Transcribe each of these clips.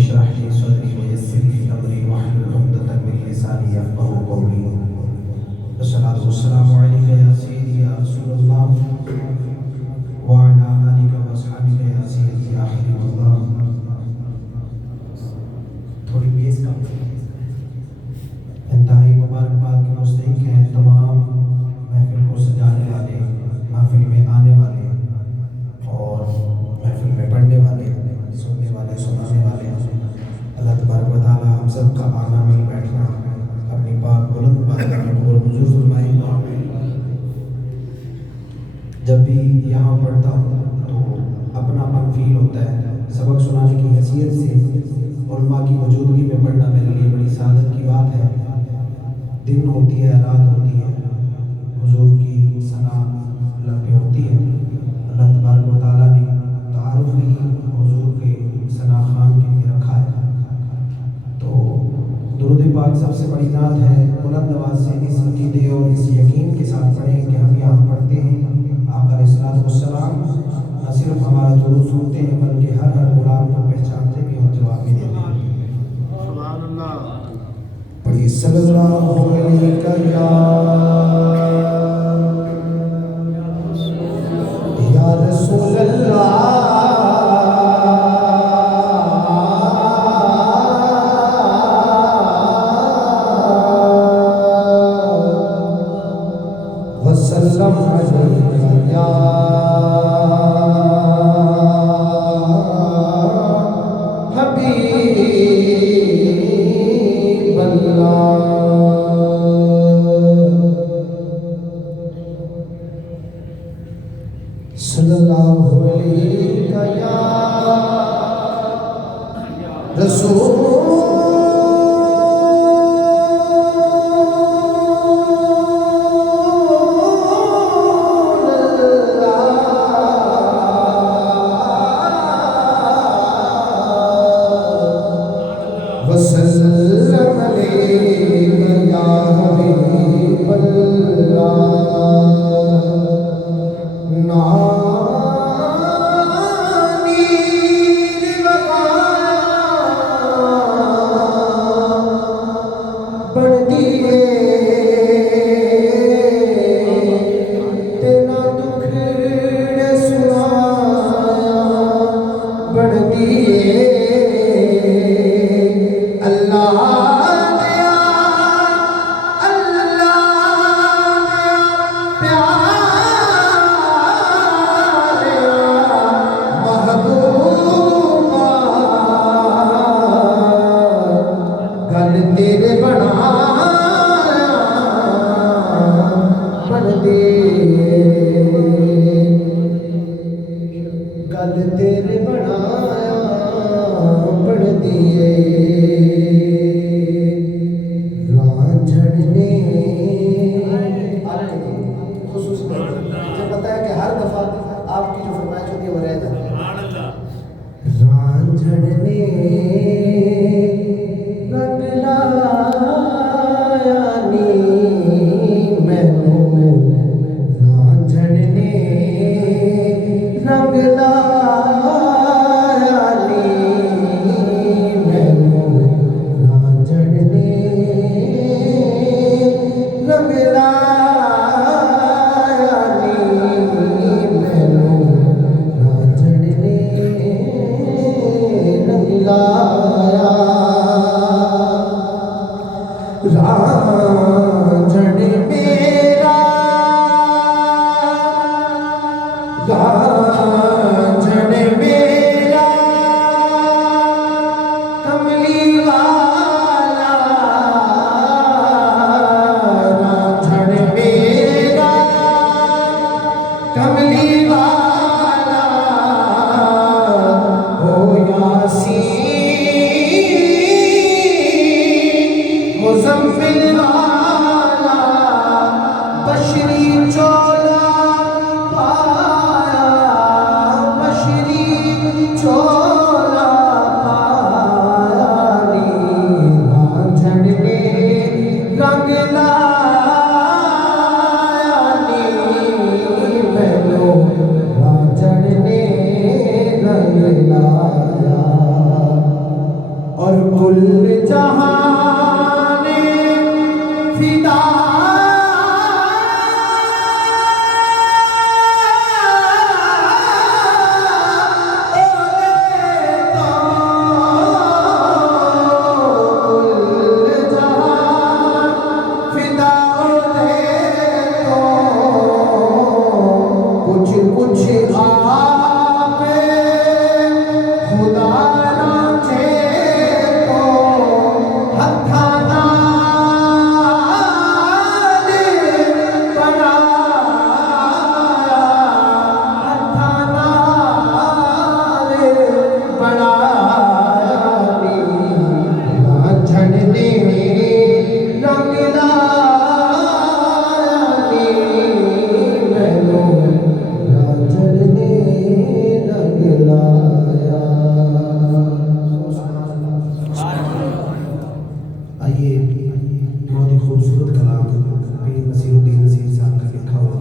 इशरह ली सदरी वयस्सिर ली अमरी वहलुल उक़दतम मिन लिसानी यफ़क़हू क़ौली। अस्सलातु वस्सलामु अलैका या सय्यदी या रसूलल्लाह व अला आलिका व अस्हाबिका या सय्यदी या हबीबल्लाह। थोड़ी बेस कम इंतहाई मुबारकबाद के मुस्तहिक हैं तमाम महफिल को सजाने वाले, महफिल में आने वाले और महफिल में पढ़ने वाले, सुनने वाले, सुनाने वाले। अल्लाह तबारक व तआला हम सब का आना मिल बैठना अपनी पाक बुलंद बारगाह में कबूल मंजूर फरमाए। जब भी यहाँ पढ़ता हूँ तो अपनापन फील होता है। सबक सुनाने की हैसियत से उलमा की मौजूदगी में पढ़ना मेरे लिए बड़ी सादत की बात है। दिन होती है, रात होती है, हुजूर की सना लब पे होती है। अल्लाह तबारक व तआला ने तारुफ ही हुजूर के सना खान के लिए रखा है। तो दुरूद पाक सबसे बड़ी नात है। बुलंद आवाज़ से इस अक़ीदे और इस यकीन के साथ पढ़ें कि हम यहाँ पढ़ते हैं आका अलैहिस्सलाम न सिर्फ हमारा दुरूद सुनते हैं बल्कि हर गुलाम को पहचानते भी और जवाब भी देते हैं। पढ़िए सल्लल्लाहु अलैहि या रसूल अल्लाह वसल्लम अलैका या हबीबल्लाह। सल्लल्लाहु अलैका या रसूल वसल्लम अलैका या हबीबल्लाह। नानी बढ़ती है तेरा दुख सुनाया बढ़ती है। तेरे बनाया बन दे गल तेरे बनाया बन दिए रांझण ने खुसूस मुझे पता है कि हर दफा आपकी जो फरमाइश होती है वो रह जाती है। रांझण ने रंग लाया नी मैनू रांझण ने रंग लाया नी मैनू रांझण ने रंग लाया नी मैनू रांझण ने रंग लाया। रांझण मेरा रांझण मेरा कमली वाला रांझण मेरा कमली वाला हो यासीन मुज़म्मिल वाला बशरी चोला पाया बशरी चोला पाया नी रांझण ने रंग लाया नी मैनू रांझण ने रंग लाया। कुल जहाने फिदा बहुत ही खूबसूरत कलाम पीर नसीरुद्दीन नसीर साहब का लिखा हुआ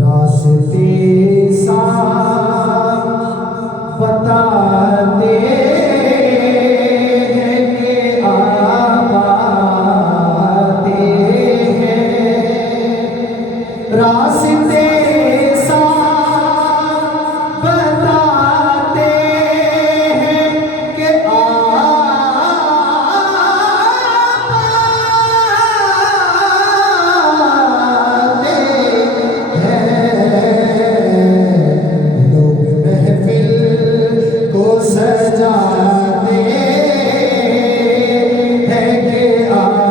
रास्ते साफ बताते रास्ते साफ बताते हैं कि आते हैं लोग महफिल को सजाते हैं कि आते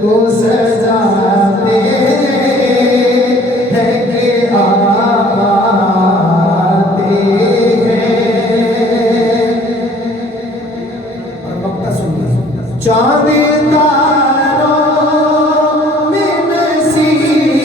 को सजाते हैं कि आप आते हैं। और वक्ता सुनिए चांद तारों में नसीब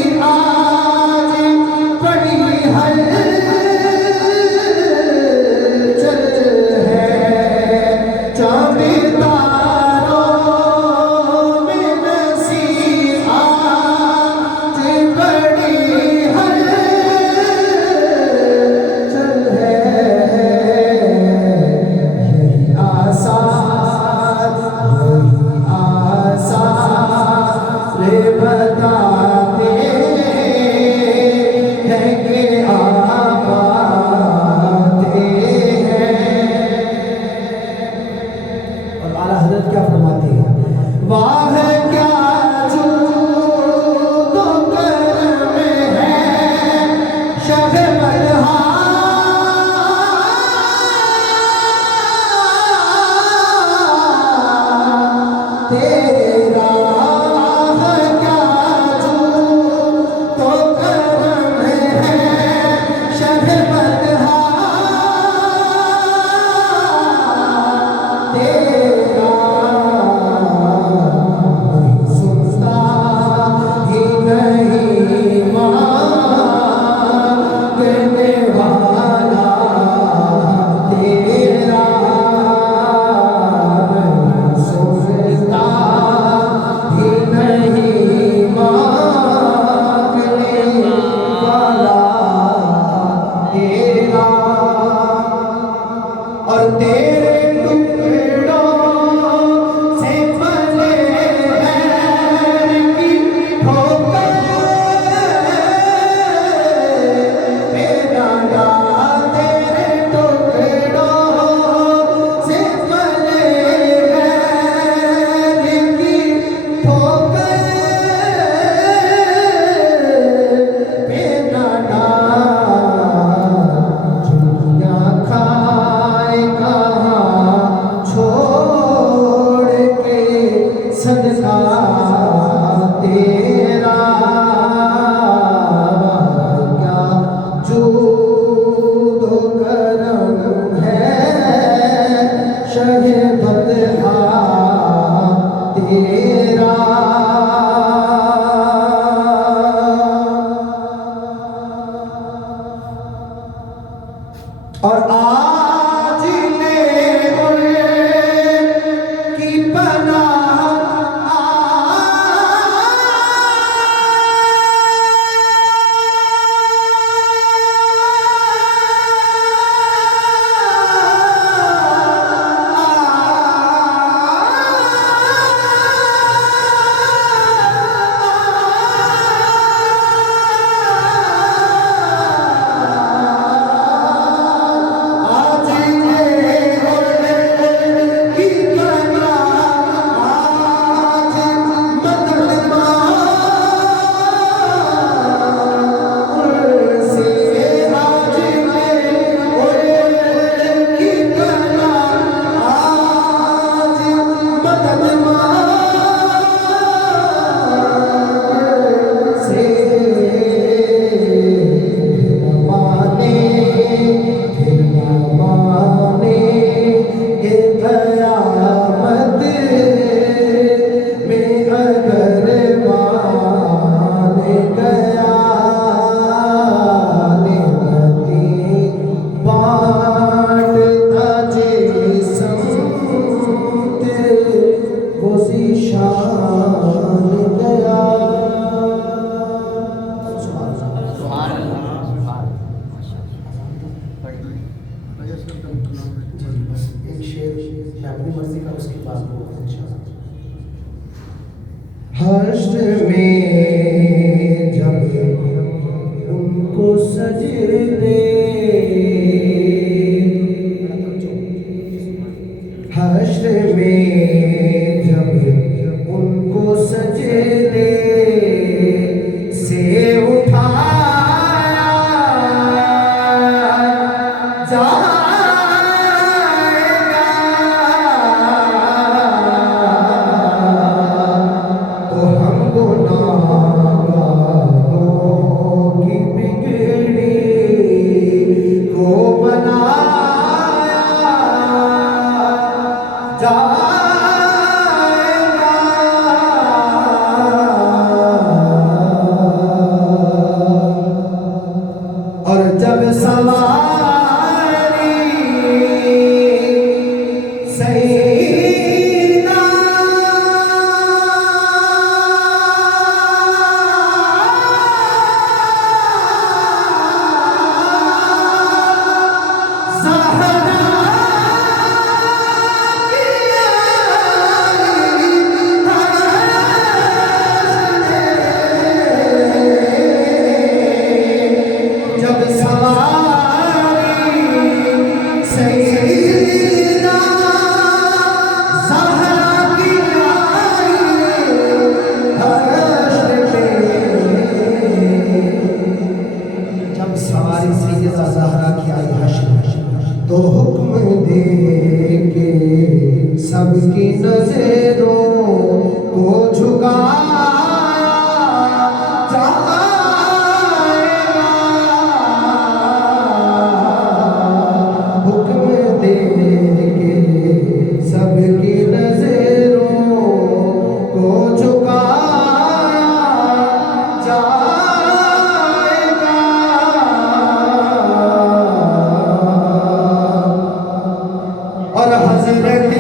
हश्र में जब उनको सजदे, हश्र में जब उनको सजदे से उठाया जाएगा, तो हम गुनाहगारों की बिगड़ी को बनाया जाएगा। और जब सवारी सईदा ज़हरा की आई, जब सवारी सईदा ज़हरा की आई हश्र में, जब सवारी सईदा ज़हरा की आई हश्र में, तो हुक्म दे के सबकी नजरों को झुकाया जाएगा। हुक्म दे के सबकी नजरों को झुकाया जाएगा। और हज़रत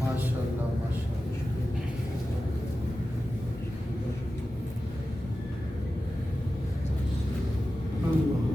माशाल्लाह माशाल्लाह।